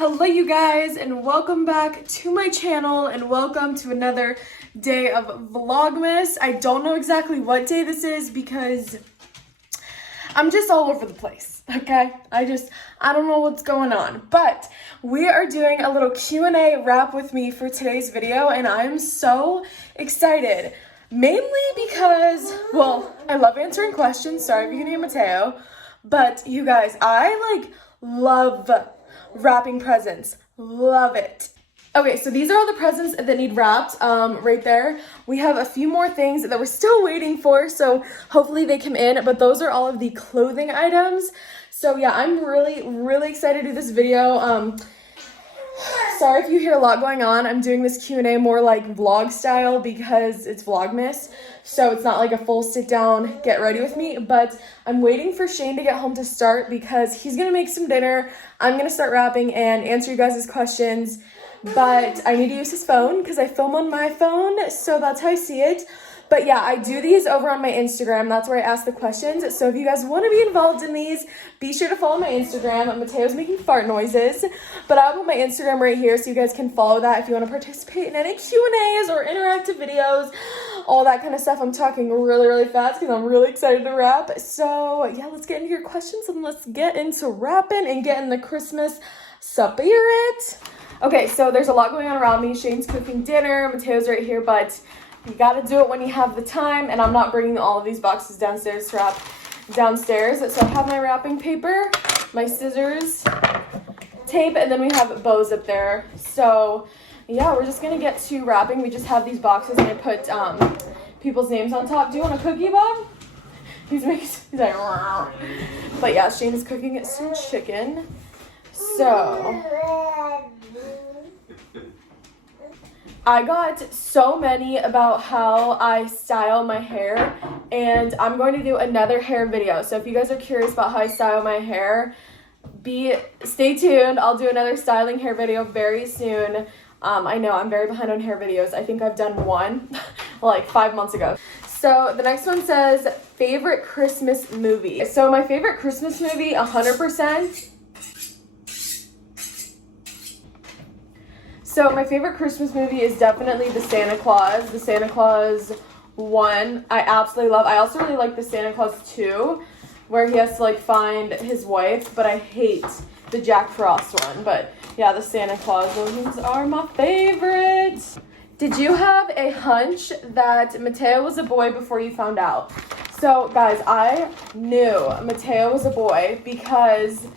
Hello you guys, and welcome back to my channel, and welcome to another day of Vlogmas. I don't know exactly what day this is because I'm just all over the place, okay? I don't know what's going on, but we are doing a little Q&A wrap with me for today's video, and I'm so excited. Mainly because, well, I love answering questions. Sorry if you can hear Mateo, but you guys, I love wrapping presents. Love it. Okay, so these are all the presents that need wrapped right there. We have a few more things that we're still waiting for, so hopefully they come in, but those are all of the clothing items. So yeah, I'm really excited to do this video. Sorry if you hear a lot going on. I'm doing this Q&A more like vlog style because it's Vlogmas, so it's not like a full sit down, get ready with me, but I'm waiting for Shane to get home to start because he's gonna make some dinner. I'm gonna start wrapping and answer you guys' questions, but I need to use his phone because I film on my phone, so that's how I see it. But yeah, I do these over on my Instagram. That's where I ask the questions. So if you guys want to be involved in these, be sure to follow my Instagram. Mateo's making fart noises. But I'll put my Instagram right here so you guys can follow that if you want to participate in any Q&As or interactive videos, all that kind of stuff. I'm talking really fast because I'm really excited to wrap. So yeah, let's get into your questions and let's get into wrapping and getting the Christmas spirit. Okay, so there's a lot going on around me. Shane's cooking dinner. Mateo's right here, but you gotta do it when you have the time, and I'm not bringing all of these boxes downstairs to wrap downstairs. So I have my wrapping paper, my scissors, tape, and then we have bows up there. So yeah, we're just gonna get to wrapping. We just have these boxes, and I put people's names on top. Do you want a cookie, Bob? He's like, but yeah, Shane's cooking some chicken. So I got so many about how I style my hair, and I'm going to do another hair video. So if you guys are curious about how I style my hair, stay tuned. I'll do another styling hair video very soon. I know I'm very behind on hair videos. I think I've done one like 5 months ago. So the next one says favorite Christmas movie. So my favorite Christmas movie, 100%. So my favorite Christmas movie is definitely The Santa Claus 1. I absolutely love. I also really like The Santa Claus 2, where he has to find his wife, but I hate the Jack Frost one. But yeah, the Santa Claus ones are my favorite. Did you have a hunch that Mateo was a boy before you found out? So guys, I knew Mateo was a boy because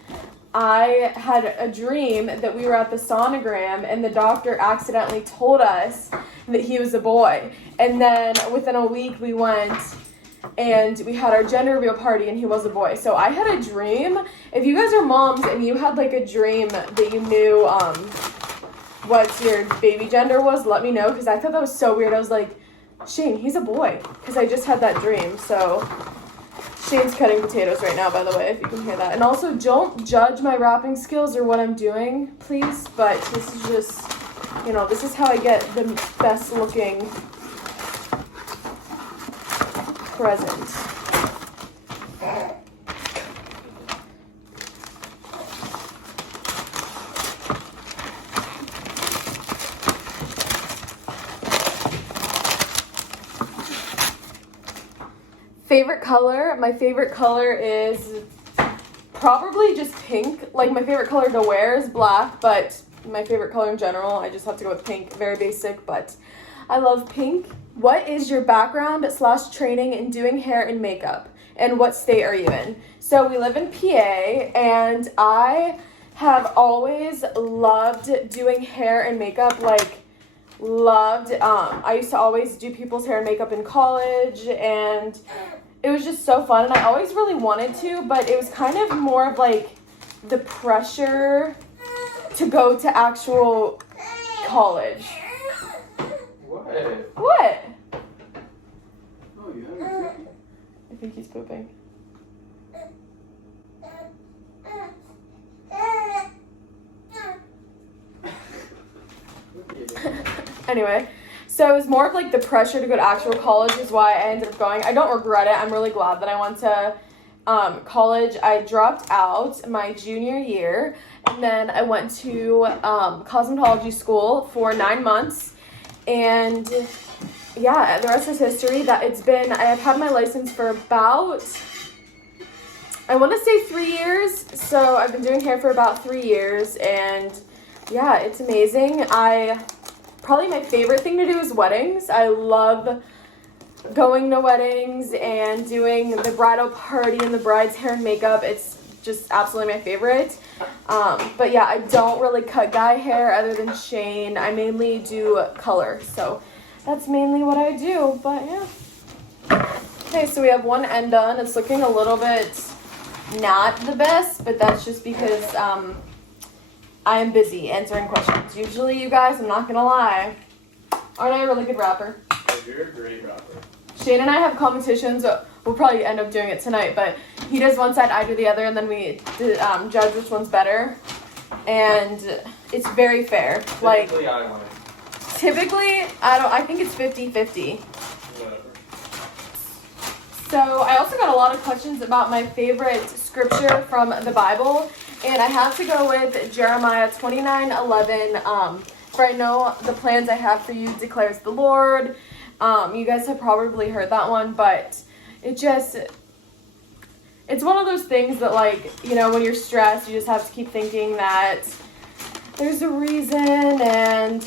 I had a dream that we were at the sonogram and the doctor accidentally told us that he was a boy. And then within a week we went and we had our gender reveal party and he was a boy. So I had a dream. If you guys are moms and you had a dream that you knew what your baby gender was, let me know, because I thought that was so weird. I was like, Shane, he's a boy, because I just had that dream. So Shane's cutting potatoes right now, by the way, if you can hear that. And also, don't judge my wrapping skills or what I'm doing, please. But this is just, this is how I get the best looking present. Favorite color? My favorite color is probably just pink. My favorite color to wear is black, but my favorite color in general, I just have to go with pink. Very basic, but I love pink. What is your background / training in doing hair and makeup? And what state are you in? So we live in PA, and I have always loved doing hair and makeup. I used to always do people's hair and makeup in college, and it was just so fun, and I always really wanted to, but it was kind of more of the pressure to go to actual college. What? Oh, you have a cookie? I think he's pooping. Anyway, so it was more of the pressure to go to actual college is why I ended up going. I don't regret it. I'm really glad that I went to college. I dropped out my junior year, and then I went to cosmetology school for 9 months, and yeah, the rest is history. I have had my license for about, I want to say 3 years, so I've been doing hair for about 3 years, and yeah, it's amazing. Probably my favorite thing to do is weddings. I love going to weddings and doing the bridal party and the bride's hair and makeup. It's just absolutely my favorite. But yeah, I don't really cut guy hair other than Shane. I mainly do color, so that's mainly what I do, but yeah. Okay, so we have one end done. It's looking a little bit not the best, but that's just because I am busy answering questions. Usually, you guys, I'm not gonna lie, aren't I a really good rapper? You're a great rapper. Shane and I have competitions. We'll probably end up doing it tonight, but he does one side, I do the other, and then we judge which one's better. And it's very fair. Typically, I win. Typically, I think it's 50-50. Whatever. So I also got a lot of questions about my favorite scripture from the Bible, and I have to go with Jeremiah 29:11. For I know the plans I have for you, declares the Lord. You guys have probably heard that one, but it's one of those things that, like, you know, when you're stressed, you just have to keep thinking that there's a reason and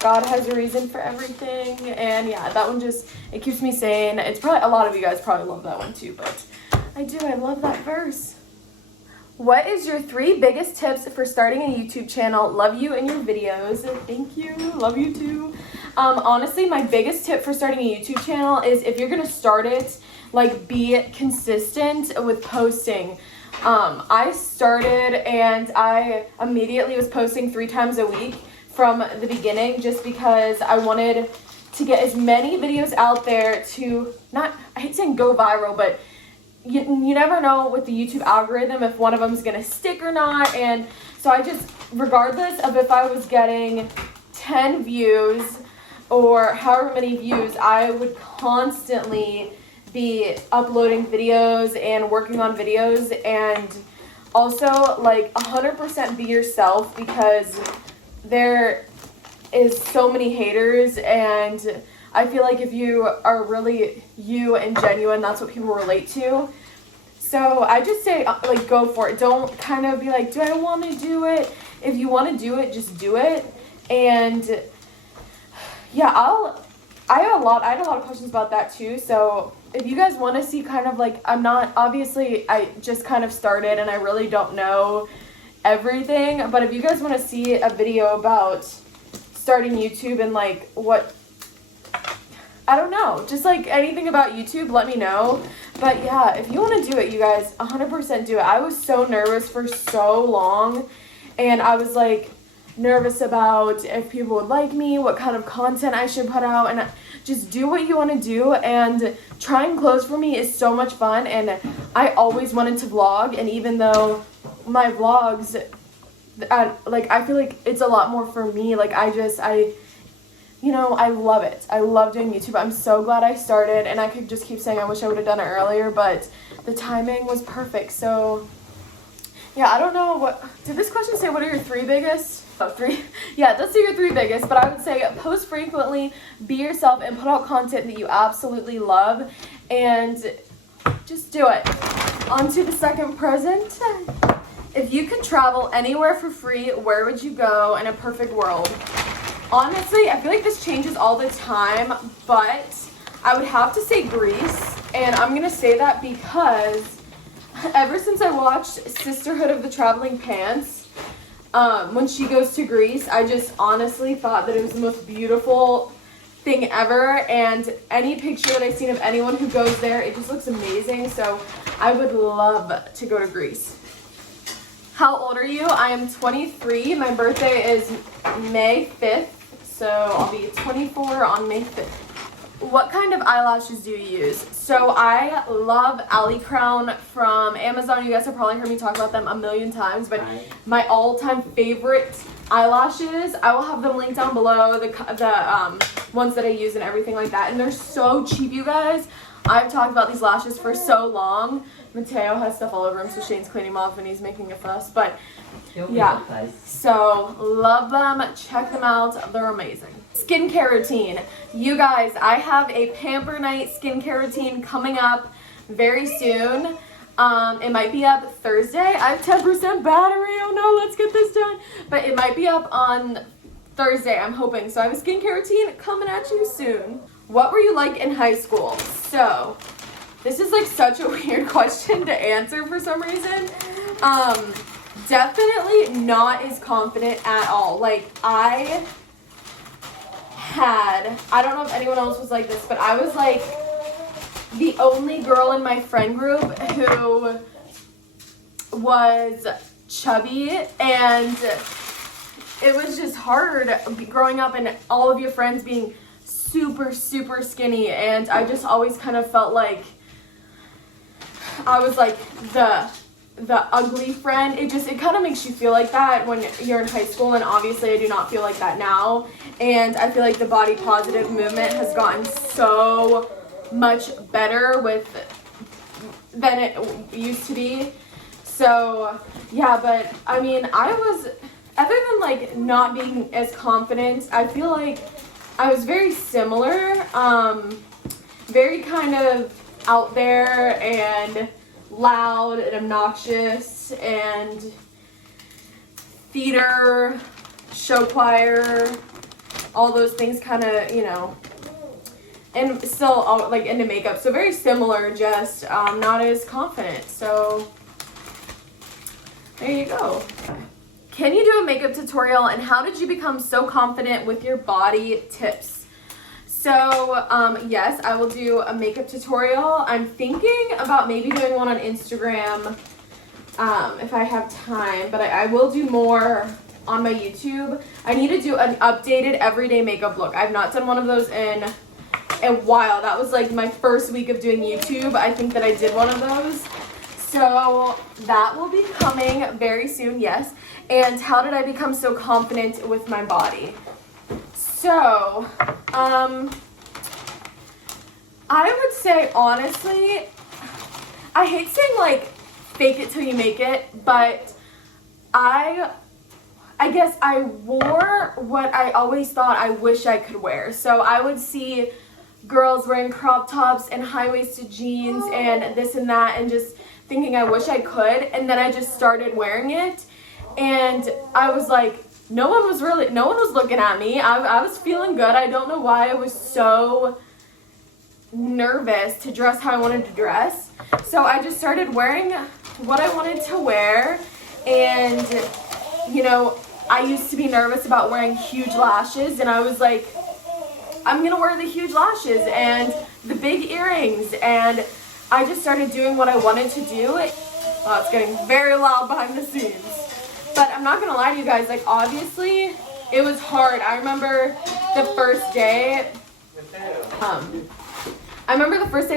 God has a reason for everything. And yeah, that one it keeps me sane. It's probably, a lot of you guys probably love that one too, but I love that verse. What is your 3 biggest tips for starting a YouTube channel? Love you and your videos. Thank you. Love you too. Honestly, my biggest tip for starting a YouTube channel is, if you're gonna start it, like, be consistent with posting. I started and I immediately was posting 3 times a week from the beginning, just because I wanted to get as many videos out there to I hate saying go viral, but you never know with the YouTube algorithm if one of them is going to stick or not. And so I just, regardless of if I was getting 10 views or however many views, I would constantly be uploading videos and working on videos. And also, like, 100% be yourself, because there is so many haters, and I feel like if you are really you and genuine, that's what people relate to. So I just say, like, go for it. Don't kind of be like, do I want to do it? If you want to do it, just do it. And yeah, I had a lot of questions about that too. So if you guys want to see kind of, like, I just kind of started and I really don't know everything, but if you guys want to see a video about starting YouTube and, like, I don't know, just, like, anything about YouTube, let me know. But yeah, if you want to do it, you guys, 100% do it. I was so nervous for so long, and I was, like, nervous about if people would like me, what kind of content I should put out, and just do what you want to do. And trying clothes for me is so much fun, and I always wanted to vlog, and even though my vlogs, I feel like it's a lot more for me. Like, I love it. I love doing YouTube. I'm so glad I started, and I could just keep saying I wish I would have done it earlier, but the timing was perfect. So yeah, I don't know did this question say what are your 3 biggest? Oh, 3. Yeah, that's your 3 biggest, but I would say post frequently, be yourself, and put out content that you absolutely love, and just do it. On to the second present. If you could travel anywhere for free, where would you go in a perfect world? Honestly, I feel like this changes all the time, but I would have to say Greece. And I'm going to say that because ever since I watched Sisterhood of the Traveling Pants, when she goes to Greece, I just honestly thought that it was the most beautiful thing ever. And any picture that I've seen of anyone who goes there, it just looks amazing. So I would love to go to Greece. How old are you? I am 23. My birthday is May 5th, so I'll be 24 on May 5th. What kind of eyelashes do you use? So I love Alley Crown from Amazon. You guys have probably heard me talk about them a million times, but my all-time favorite eyelashes, I will have them linked down below, the ones that I use and everything like that. And they're so cheap, you guys. I've talked about these lashes for so long. Mateo has stuff all over him, so Shane's cleaning him off and he's making a fuss. But yeah, so love them. Check them out. They're amazing. Skincare routine. You guys, I have a Pamper Night skincare routine coming up very soon. It might be up Thursday. I have 10% battery. Oh no, let's get this done. But it might be up on Thursday, I'm hoping. So I have a skincare routine coming at you soon. What were you like in high school? So this is like such a weird question to answer for some reason. Definitely not as confident at all. Like I don't know if anyone else was like this, but I was like the only girl in my friend group who was chubby, and it was just hard growing up and all of your friends being super, super skinny, and I just always kind of felt like I was like the ugly friend. It kind of makes you feel like that when you're in high school, and obviously I do not feel like that now, and I feel like the body positive movement has gotten so much better than it used to be. So yeah, but I mean, I was, other than like not being as confident, I feel like I was very similar, very kind of out there and loud and obnoxious, and theater, show choir, all those things kind of, you know, and still all, like into makeup. So very similar, just not as confident. So there you go. Can you do a makeup tutorial, and how did you become so confident with your body tips? So yes, I will do a makeup tutorial. I'm thinking about maybe doing one on Instagram if I have time, but I will do more on my YouTube. I need to do an updated everyday makeup look. I've not done one of those in a while. That was like my first week of doing YouTube. I think that I did one of those. So that will be coming very soon, yes. And how did I become so confident with my body? So, I would say, honestly, I hate saying like fake it till you make it, but I guess I wore what I always thought I wish I could wear. So I would see girls wearing crop tops and high-waisted jeans and this and that, and just thinking I wish I could, and then I just started wearing it, and I was like, no one was looking at me. I was feeling good. I don't know why I was so nervous to dress how I wanted to dress. So I just started wearing what I wanted to wear, and you know, I used to be nervous about wearing huge lashes, and I was like, I'm gonna wear the huge lashes and the big earrings, and I just started doing what I wanted to do. Oh, it's getting very loud behind the scenes. But I'm not gonna lie to you guys, like obviously it was hard. I remember the first day,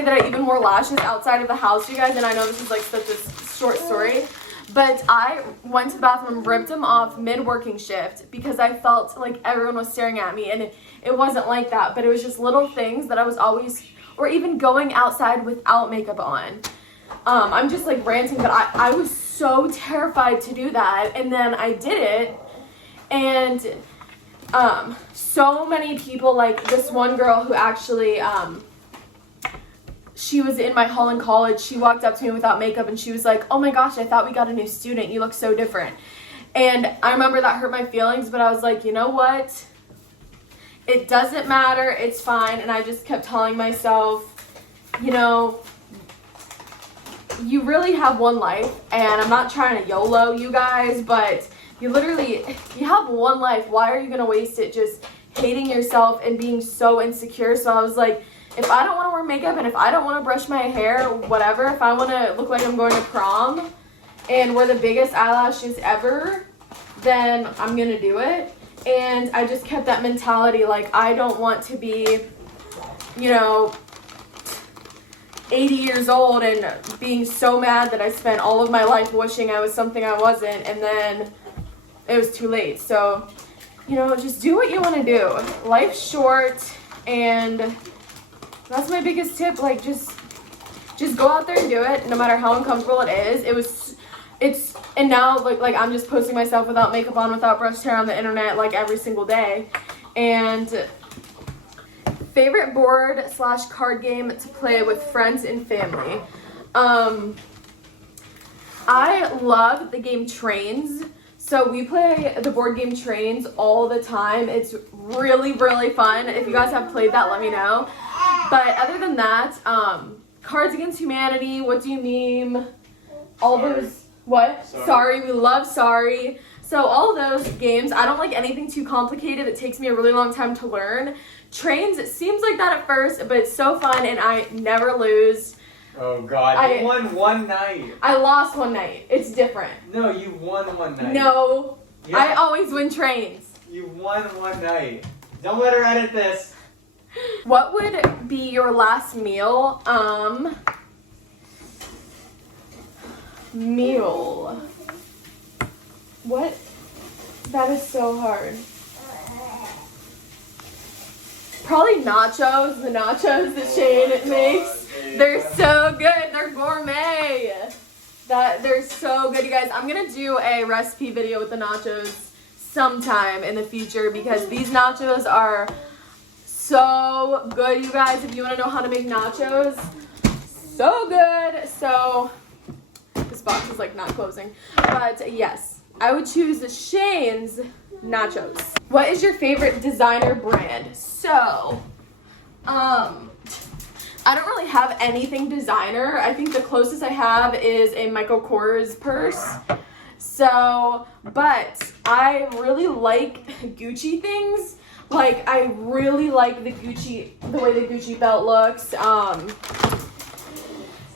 that I even wore lashes outside of the house, you guys, and I know this is like such a short story, but I went to the bathroom and ripped them off mid-working shift because I felt like everyone was staring at me, and it wasn't like that, but it was just little things that I was always, or even going outside without makeup on. I'm just like ranting, but I was so terrified to do that, and then I did it, and so many people, like this one girl who actually, she was in my hall in college, she walked up to me without makeup, and she was like, oh my gosh, I thought we got a new student, you look so different. And I remember that hurt my feelings, but I was like, you know what, it doesn't matter, it's fine. And I just kept telling myself, you know, you really have one life, and I'm not trying to YOLO you guys, but you have one life. Why are you gonna waste it just hating yourself and being so insecure? So I was like, if I don't want to wear makeup, and if I don't want to brush my hair, whatever, if I want to look like I'm going to prom and wear the biggest eyelashes ever, then I'm gonna do it. And I just kept that mentality, like I don't want to be, you know, 80 years old and being so mad that I spent all of my life wishing I was something I wasn't, and then it was too late. So, you know, just do what you want to do. Life's short, and that's my biggest tip. Like, just just go out there and do it, no matter how uncomfortable it is. And now like I'm just posting myself without makeup on, without brushed hair on the internet like every single day. And favorite board/card game to play with friends and family. I love the game Trains. So we play the board game Trains all the time. It's really, really fun. If you guys have played that, let me know. But other than that, Cards Against Humanity, What Do You Meme, all those, what? Sorry, we love Sorry. So all of those games, I don't like anything too complicated. It takes me a really long time to learn. Trains, it seems like that at first, but it's so fun and I never lose. Oh God, you won one night. I lost one night. It's different. No, you won one night. No, Yeah. I always win Trains. You won one night. Don't let her edit this. What would be your last meal? Meal. What? That is so hard. Probably nachos. The nachos that Shane makes. They're so good. They're gourmet. They're so good, you guys. I'm gonna do a recipe video with the nachos sometime in the future because these nachos are so good, you guys. If you want to know how to make nachos, so good. So this box is like not closing, but yes, I would choose Shane's nachos. What is your favorite designer brand? So I don't really have anything designer. I think the closest I have is a Michael Kors purse. So, but I really like Gucci things. Like, I really like the way the Gucci belt looks.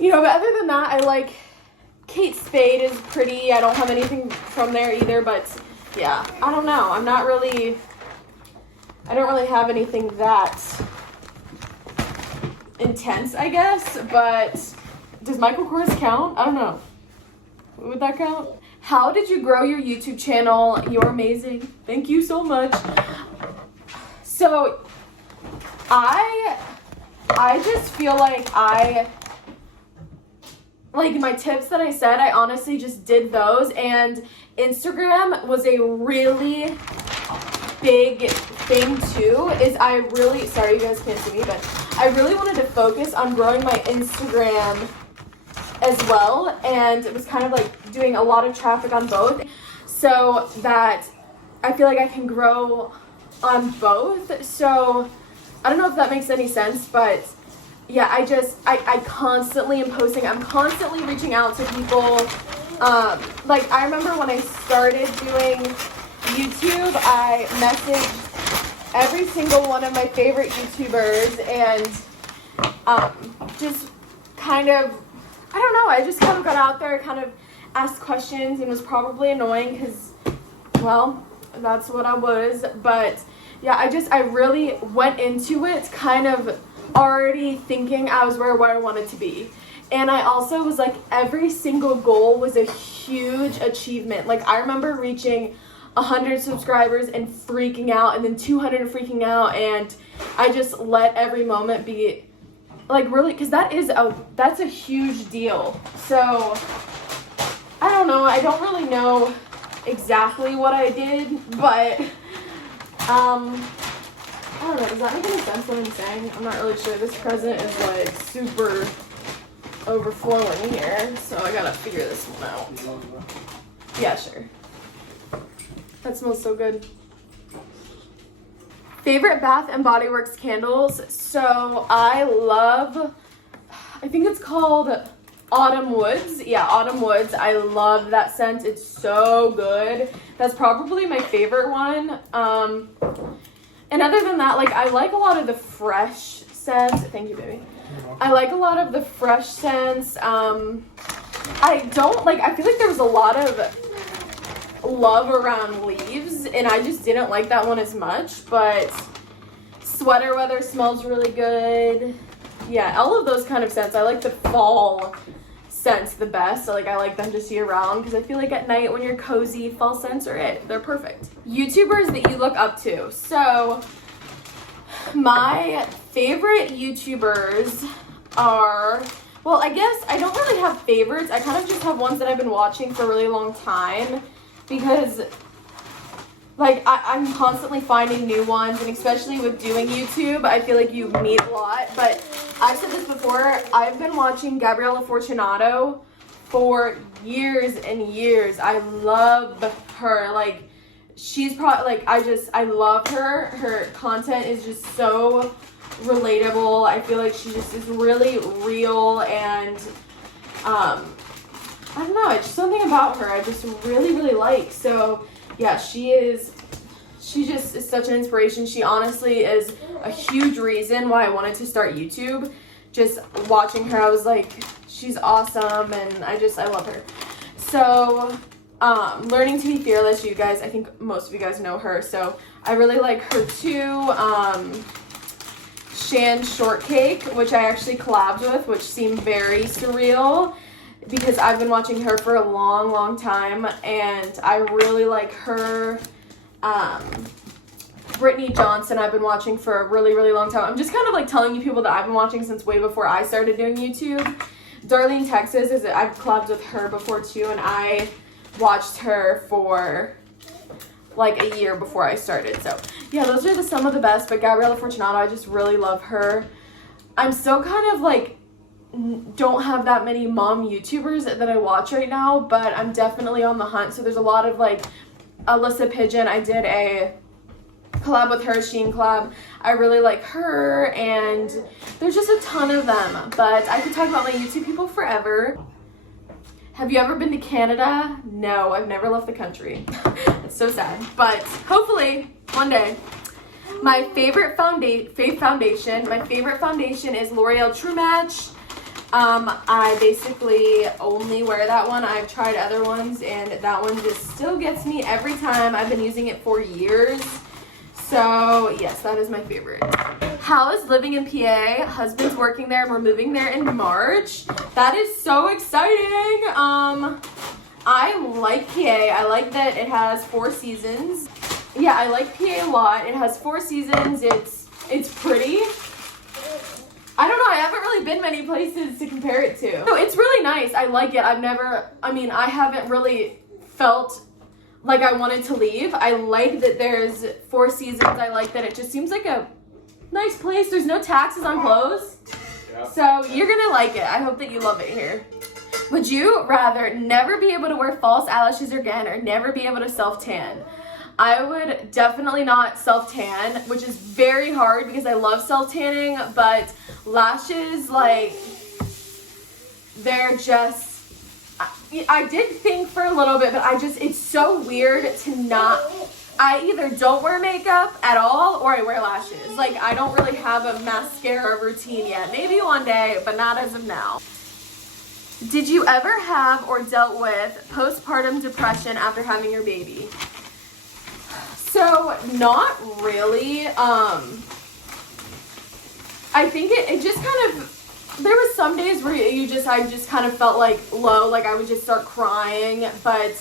You know, but other than that, I like Kate Spade is pretty. I don't have anything from there either, but yeah, I don't know. I don't really have anything that intense, I guess, but does Michael Kors count? I don't know. Would that count? How did you grow your YouTube channel? You're amazing. Thank you so much. So I just feel like my tips that I said, I honestly just did those, and Instagram was a really big thing too. Sorry you guys can't see me, but I really wanted to focus on growing my Instagram as well, and it was kind of like doing a lot of traffic on both, so that I feel like I can grow on both. So I don't know if that makes any sense, but yeah, I constantly am posting. I'm constantly reaching out to people. Like I remember when I started doing YouTube, I messaged every single one of my favorite YouTubers and just kind of, I don't know, I just kind of got out there, kind of asked questions, and was probably annoying because, well, that's what I was. But yeah, I really went into it kind of already thinking I was where I wanted to be. And I also was like, every single goal was a huge achievement. Like I remember reaching 100 subscribers and freaking out, and then 200 and freaking out, and I just let every moment be like really, because that's a huge deal. So I don't know, I don't really know exactly what I did, but I don't know, does that make any sense what I'm saying? I'm not really sure. This present is like super overflowing here, so I gotta figure this one out. Yeah, sure. That smells so good. Favorite Bath and Body Works candles. So I think it's called Autumn Woods. Yeah, Autumn Woods. I love that scent. It's so good. That's probably my favorite one. And other than that, like I like a lot of the fresh scents. Thank you, baby. I like a lot of the fresh scents. I feel like there was a lot of love around leaves, and I just didn't like that one as much. But Sweater Weather smells really good. Yeah, all of those kind of scents. I like the fall scents the best. So I like them just year round, because I feel like at night when you're cozy, fall scents are it. They're perfect. YouTubers that you look up to. So my favorite YouTubers are Well, I guess I don't really have favorites. I kind of just have ones that I've been watching for a really long time because, like, I'm constantly finding new ones, and especially with doing YouTube, I feel like you meet a lot. But I've said this before, I've been watching Gabriella Fortunato for years and years. I love her. Like, she's probably, like, I love her. Her content is just so relatable. I feel like she just is really real, and I don't know, it's just something about her I just really like. So yeah, she just is such an inspiration. She honestly is a huge reason why I wanted to start YouTube. Just watching her, I was like, she's awesome, and I love her. So Learning to Be Fearless, you guys, I think most of you guys know her, so I really like her too. Shan Shortcake, which I actually collabed with, which seemed very surreal because I've been watching her for a long time, and I really like her. Brittany Johnson, I've been watching for a really long time. I'm just kind of like telling you people that I've been watching since way before I started doing YouTube. Darlene Texas, I've collabed with her before too, and I watched her for like a year before I started. So yeah, those are some of the best. But Gabriella Fortunato, I just really love her. I'm still kind of like don't have that many mom YouTubers that I watch right now, but I'm definitely on the hunt. So there's a lot of like Alyssa Pigeon. I did a collab with her, Sheen collab. I really like her, and there's just a ton of them. But I could talk about my YouTube people forever. Have you ever been to Canada? No, I've never left the country. It's so sad, but hopefully one day. My favorite foundation. My favorite foundation is L'Oreal True Match. I basically only wear that one. I've tried other ones, and that one just still gets me every time. I've been using it for years. So yes, that is my favorite. How is living in PA? Husband's working there, and we're moving there in March. That is so exciting. I like PA. I like that it has 4 seasons. Yeah, I like PA a lot. It has 4 seasons. It's pretty. I don't know, I haven't really been many places to compare it to. So it's really nice. I like it. I haven't really felt like I wanted to leave. I like that there's 4 seasons. I like that it just seems like a nice place. There's no taxes on clothes. Yeah. So you're gonna like it. I hope that you love it here. Would you rather never be able to wear false eyelashes again or never be able to self-tan? I would definitely not self-tan, which is very hard because I love self-tanning, but lashes, like, they're just, I did think for a little bit, but it's so weird to not, I either don't wear makeup at all or I wear lashes. Like, I don't really have a mascara routine yet. Maybe one day, but not as of now. Did you ever have or dealt with postpartum depression after having your baby? So, not really. I think it just kind of, there was some days where I just kind of felt like low, like I would just start crying, but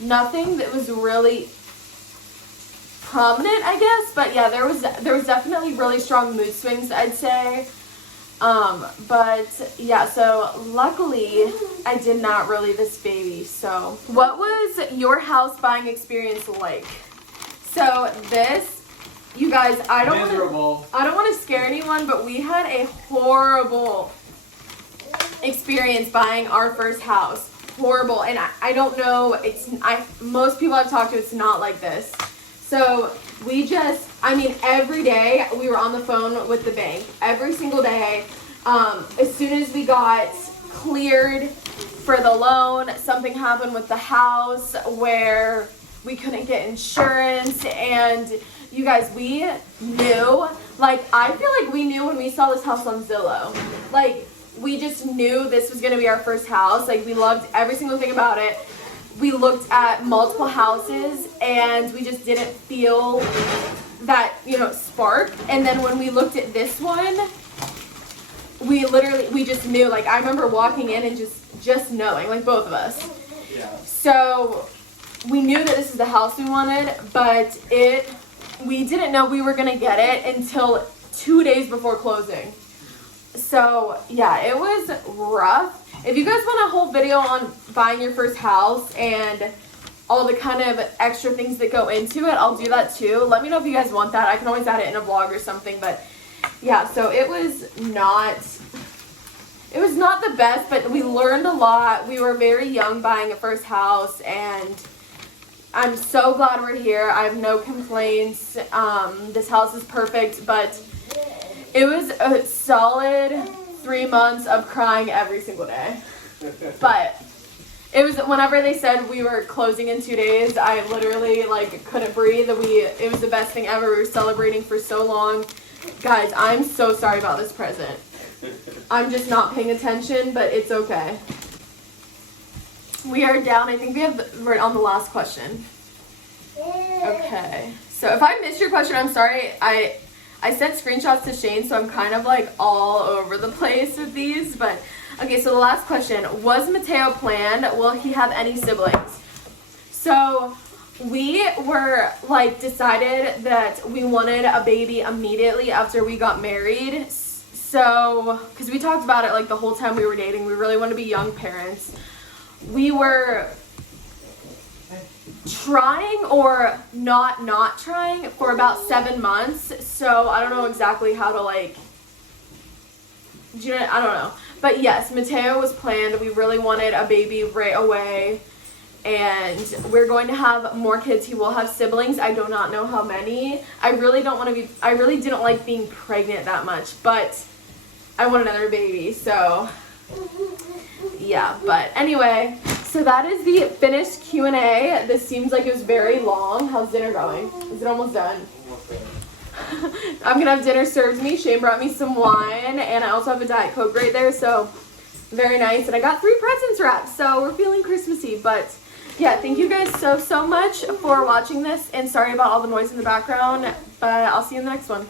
nothing that was really prominent, I guess. But yeah, there was definitely really strong mood swings, I'd say. But yeah, so luckily I did not really this baby. So what was your house buying experience like? So this, you guys, I don't want to scare anyone, but we had a horrible experience buying our first house. Horrible. And I don't know, most people I've talked to, it's not like this. So we every day we were on the phone with the bank. Every single day. As soon as we got cleared for the loan, something happened with the house where we couldn't get insurance, and you guys, we knew, like, I feel like we knew when we saw this house on Zillow. Like, we just knew this was gonna be our first house. Like, we loved every single thing about it. We looked at multiple houses, and we just didn't feel that, spark. And then when we looked at this one, we just knew. Like, I remember walking in and just knowing, like, both of us. Yeah. So we knew that this is the house we wanted, but we didn't know we were gonna get it until 2 days before closing. So yeah, it was rough. If you guys want a whole video on buying your first house and all the kind of extra things that go into it, I'll do that too. Let me know if you guys want that. I can always add it in a vlog or something. But yeah, so it was not the best, but we learned a lot. We were very young buying a first house, and I'm so glad we're here. I have no complaints. This house is perfect, but it was a solid 3 months of crying every single day. But it was whenever they said we were closing in 2 days, I literally like couldn't breathe. It was the best thing ever. We were celebrating for so long. Guys, I'm so sorry about this present. I'm just not paying attention, but it's okay. We are down. I think we're on the last question. Okay. So if I missed your question, I'm sorry. I sent screenshots to Shane, so I'm kind of like all over the place with these. But okay, so the last question. Was Mateo planned? Will he have any siblings? So we were like decided that we wanted a baby immediately after we got married. So, because we talked about it like the whole time we were dating, we really want to be young parents. We were trying or not trying for about 7 months. So I don't know exactly how to like, I don't know. But yes, Mateo was planned. We really wanted a baby right away. And we're going to have more kids. He will have siblings. I do not know how many. I really didn't like being pregnant that much, but I want another baby, so yeah. But anyway, so that is the finished Q&A. This seems like it was very long. How's dinner going? Is it almost done? I'm gonna have dinner served to me. Shane brought me some wine, and I also have a Diet Coke right there, so very nice. And I got 3 presents wrapped, so we're feeling Christmassy. But yeah, thank you guys so much for watching this, and sorry about all the noise in the background, but I'll see you in the next one.